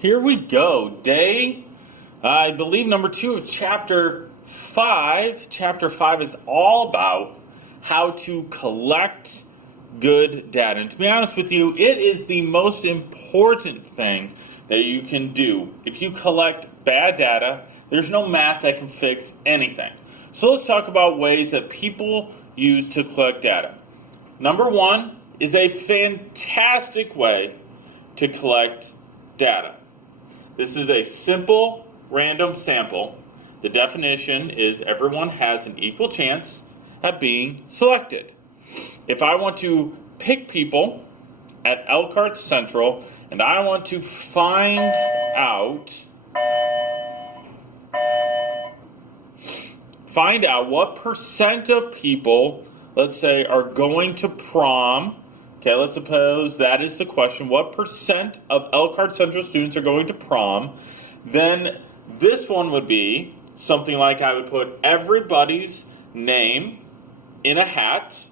Here we go. Day, I believe, number 2 of chapter 5. Chapter 5 is all about how to collect good data. And to be honest with you, it is the most important thing that you can do. If you collect bad data, there's no math that can fix anything. So let's talk about ways that people use to collect data. Number 1 is a fantastic way to collect data. This is a simple random sample. The definition is everyone has an equal chance at being selected. If I want to pick people at Elkhart Central and I want to find out what percent of people, let's say, are going to prom. Okay, let's suppose that is the question. What percent of Elkhart Central students are going to prom? Then this one would be something like I would put everybody's name in a hat,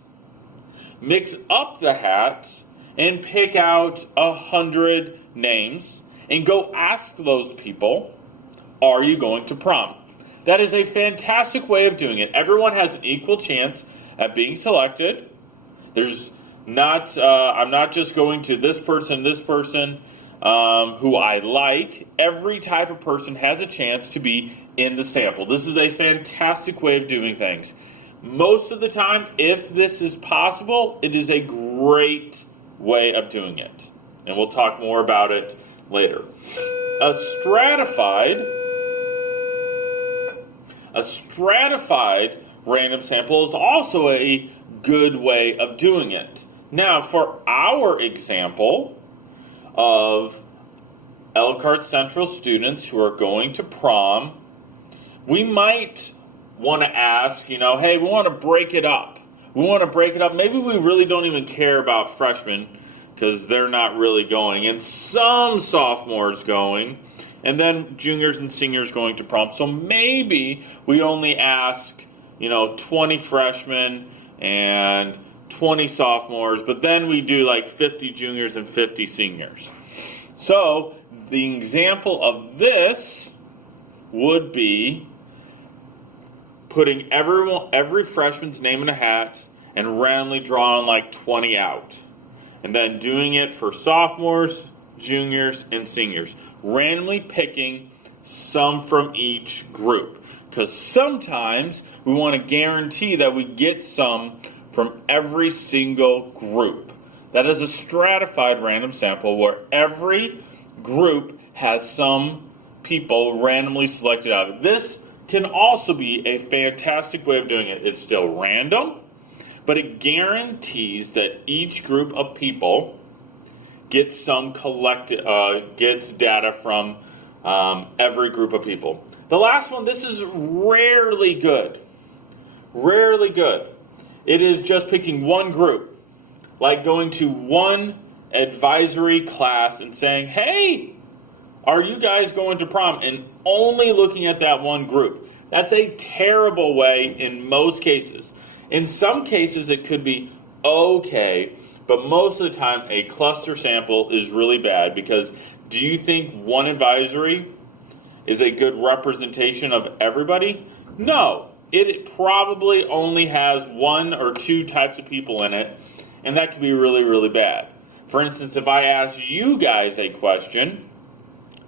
mix up the hat, and pick out 100 names, and go ask those people, are you going to prom? That is a fantastic way of doing it. Everyone has an equal chance at being selected. I'm not just going to this person, who I like. Every type of person has a chance to be in the sample. This is a fantastic way of doing things. Most of the time, if this is possible, it is a great way of doing it. And we'll talk more about it later. A stratified random sample is also a good way of doing it. Now, for our example of Elkhart Central students who are going to prom, we might want to ask, hey, we want to break it up. Maybe we really don't even care about freshmen because they're not really going, and some sophomores going, and then juniors and seniors going to prom. So maybe we only ask, 20 freshmen and 20 sophomores, but then we do like 50 juniors and 50 seniors. So the example of this would be putting every freshman's name in a hat and randomly drawing like 20 out. And then doing it for sophomores, juniors, and seniors. Randomly picking some from each group. Because sometimes we want to guarantee that we get some from every single group. That is a stratified random sample where every group has some people randomly selected out of it. This can also be a fantastic way of doing it. It's still random, but it guarantees that each group of people gets gets data from every group of people. The last one, this is rarely good. Rarely good. It is just picking one group, like going to one advisory class and saying, hey, are you guys going to prom? And only looking at that one group. That's a terrible way in most cases. In some cases, it could be okay, but most of the time, a cluster sample is really bad because do you think one advisory is a good representation of everybody? No. It probably only has 1 or 2 types of people in it, and that can be really, really bad. For instance, if I ask you guys a question,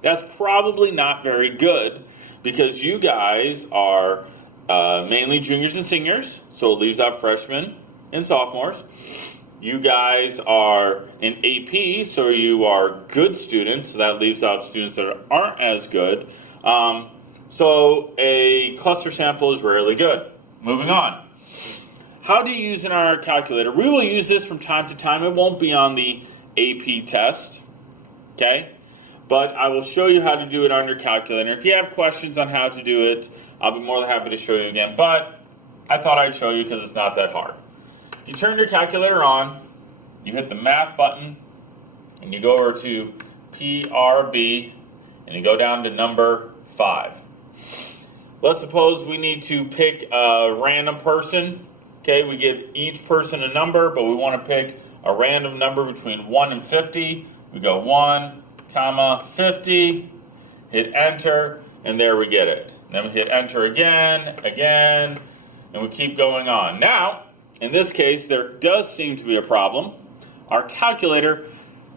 that's probably not very good because you guys are mainly juniors and seniors, so it leaves out freshmen and sophomores. You guys are in AP, so you are good students, so that leaves out students that aren't as good. So a cluster sample is rarely good. Moving on. How do you use in our calculator? We will use this from time to time. It won't be on the AP test, okay? But I will show you how to do it on your calculator. If you have questions on how to do it, I'll be more than happy to show you again. But I thought I'd show you because it's not that hard. If you turn your calculator on, you hit the math button, and you go over to PRB, and you go down to number 5. Let's suppose we need to pick a random person. Okay, we give each person a number, but we want to pick a random number between 1 and 50. We go 1, comma, 50, hit enter, and there we get it. Then we hit enter again, and we keep going on. Now, in this case, there does seem to be a problem. Our calculator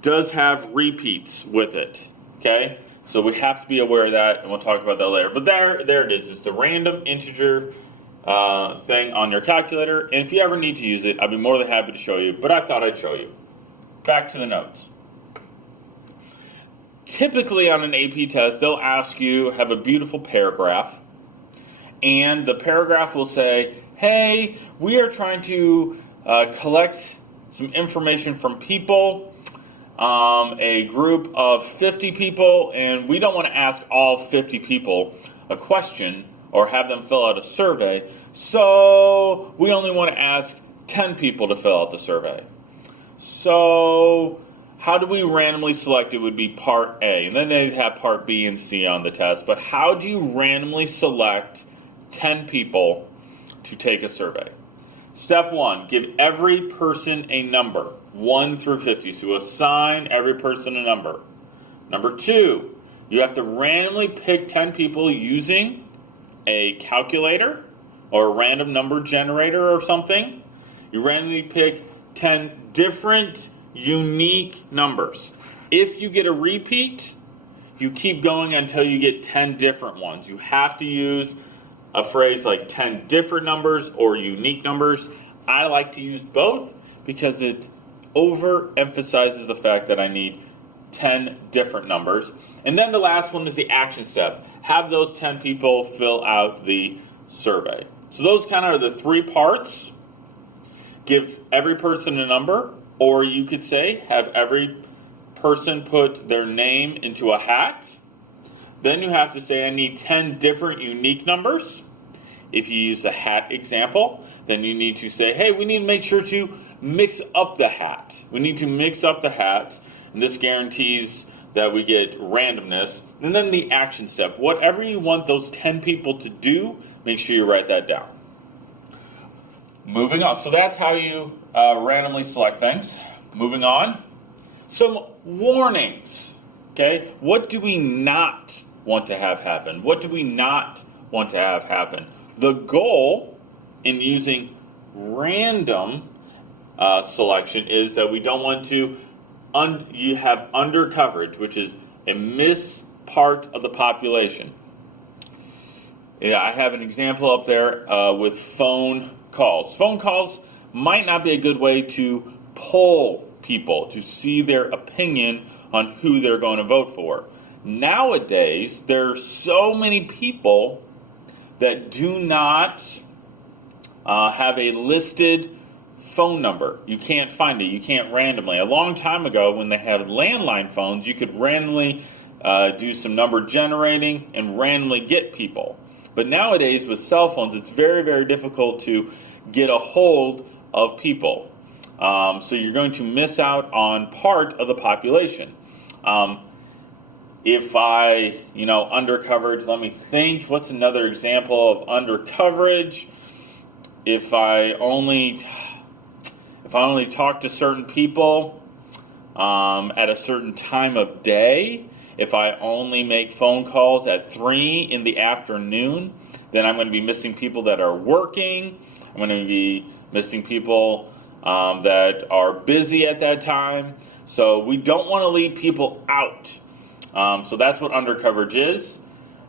does have repeats with it, okay? So we have to be aware of that, and we'll talk about that later. But there it is. It's the random integer thing on your calculator, and if you ever need to use it, I'd be more than happy to show you, but I thought I'd show you. Back to the notes. Typically on an AP test, they'll ask you, have a beautiful paragraph, and the paragraph will say, hey, we are trying to collect some information from people, a group of 50 people, and we don't want to ask all 50 people a question or have them fill out a survey, so we only want to ask 10 people to fill out the survey. So how do we randomly select? It would be part A, and then they'd have part B and C on the test, but how do you randomly select 10 people to take a survey? Step 1, give every person a number, 1 through 50. So assign every person a number. Number 2, you have to randomly pick 10 people using a calculator or a random number generator or something. You randomly pick 10 different unique numbers. If you get a repeat, you keep going until you get 10 different ones. You have to use a phrase like 10 different numbers or unique numbers. I like to use both because it overemphasizes the fact that I need 10 different numbers. And then the last one is the action step. Have those 10 people fill out the survey. So those kind of are the 3 parts. Give every person a number, or you could say have every person put their name into a hat. Then you have to say I need 10 different unique numbers. If you use the hat example, then you need to say, hey, we need to make sure to mix up the hat. We need to mix up the hat, and this guarantees that we get randomness. And then the action step. Whatever you want those 10 people to do, make sure you write that down. Moving on. So that's how you randomly select things. Moving on. Some warnings. Okay? What do we not want to have happen? What do we not want to have happen? The goal in using random selection is that we don't want to you have undercoverage, which is a miss part of the population. Yeah, I have an example up there with phone calls. Phone calls might not be a good way to poll people to see their opinion on who they're going to vote for. Nowadays, there are so many people that do not have a listed phone number. You can't find it. You can't randomly. A long time ago, when they had landline phones, you could randomly do some number generating and randomly get people. But nowadays, with cell phones, it's very, very difficult to get a hold of people. So you're going to miss out on part of the population. If I, undercoverage, let me think. What's another example of undercoverage? If I only talk to certain people at a certain time of day, if I only make phone calls at 3 in the afternoon, then I'm going to be missing people that are working. I'm going to be missing people that are busy at that time. So we don't want to leave people out. So that's what undercoverage is.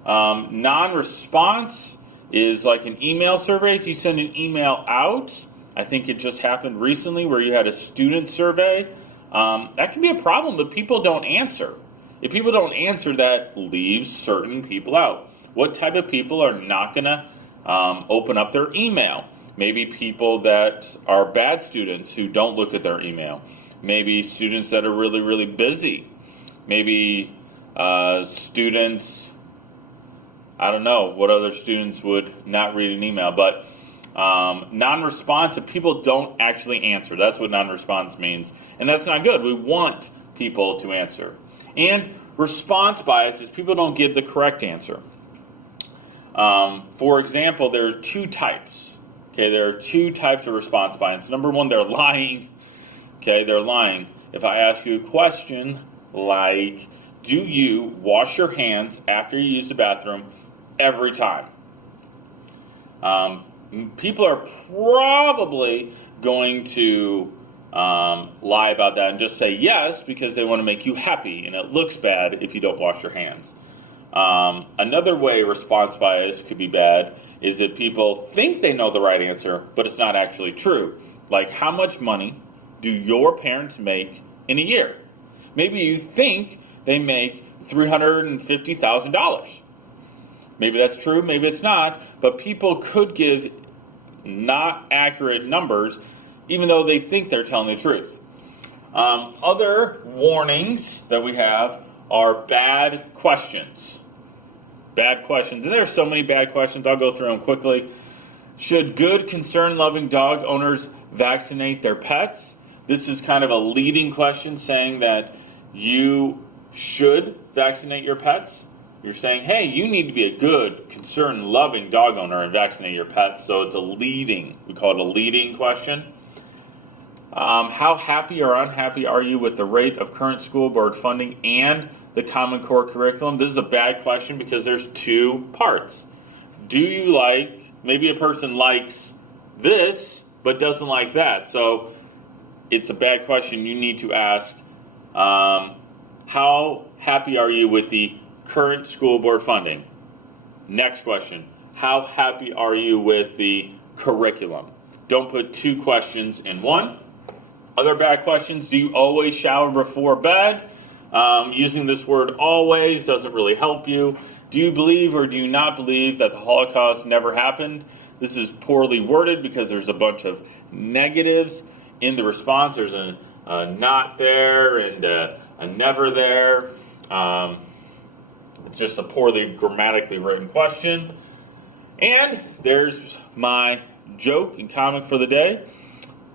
Non-response is like an email survey. If you send an email out, I think it just happened recently where you had a student survey. That can be a problem, but people don't answer. If people don't answer, that leaves certain people out. What type of people are not going to open up their email? Maybe people that are bad students who don't look at their email. Maybe students that are really, really busy. Maybe students, I don't know what other students would not read an email, but non-response, if people don't actually answer, that's what non-response means, and that's not good. We want people to answer. And response bias is people don't give the correct answer. For example, there are 2 types. Okay, there are 2 types of response bias. Number 1, they're lying. Okay, they're lying. If I ask you a question like, do you wash your hands after you use the bathroom every time? People are probably going to lie about that and just say yes because they want to make you happy, and it looks bad if you don't wash your hands. Another way response bias could be bad is that people think they know the right answer, but it's not actually true. Like, how much money do your parents make in a year? Maybe you think they make $350,000. Maybe that's true, maybe it's not, but people could give not accurate numbers even though they think they're telling the truth. Other warnings that we have are bad questions. Bad questions. And there's so many bad questions. I'll go through them quickly. Should good, concern-loving dog owners vaccinate their pets? This is kind of a leading question saying that you should vaccinate your pets. You're saying, hey, you need to be a good, concern-loving dog owner and vaccinate your pets. So it's we call it a leading question. How happy or unhappy are you with the rate of current school board funding and the Common Core curriculum? This is a bad question because there's two parts. Do you maybe a person likes this but doesn't like that. So it's a bad question. You need to ask, how happy are you with the current school board funding? Next question, how happy are you with the curriculum? Don't put two questions in one. Other bad questions, do you always shower before bed? Using this word always doesn't really help you. Do you believe or do you not believe that the Holocaust never happened? This is poorly worded because there's a bunch of negatives in the response. There's a not there and a never there. It's just a poorly grammatically written question. And there's my joke and comic for the day.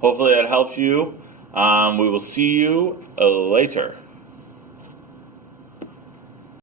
Hopefully that helps you. We will see you later.